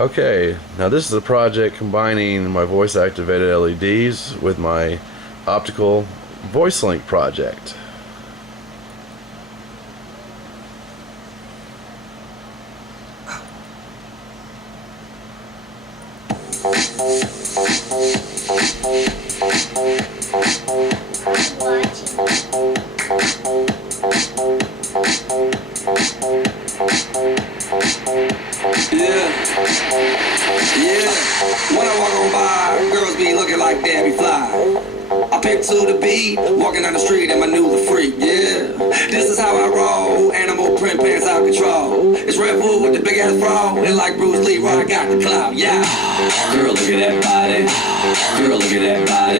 Okay, now this is a project combining my voice activated LEDs with my optical voice link project. Yeah, when I walk on by, girls be looking like Debbie Fly. I pick to the beat, walking down the street and my new the freak, yeah. This is how I roll, animal print pants out control. It's Red Bull with the big ass bra, and like Bruce Lee, I got the clout, yeah. Girl, look at that body, girl, look at that body.